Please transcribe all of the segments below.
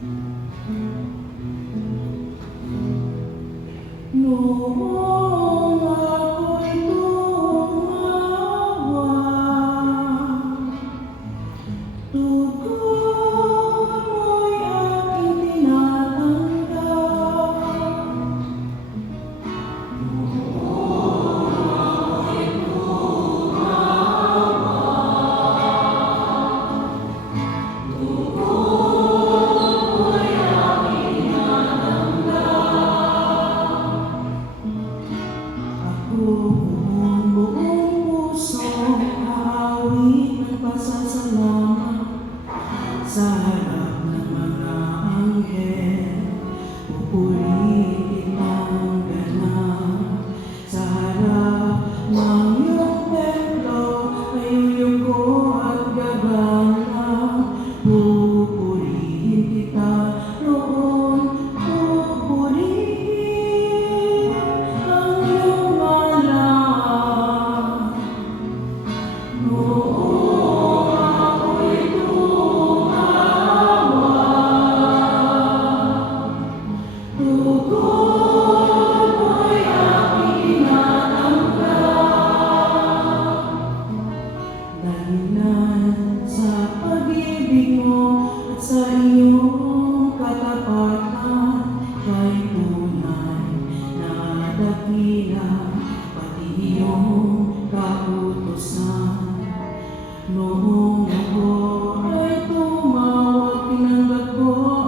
嗯。harap ng mga anghel Pupulitin ang ganap Sa harap ng iyong templo Ngayong linggo at gabala Pupurihin kita roon Pupurihin ang iyong alam Noon amor.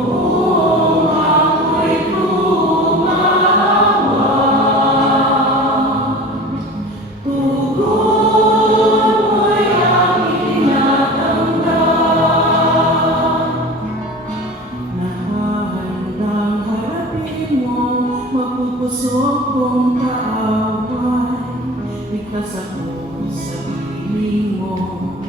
akong kaaway, ligtas ako sa piling mo.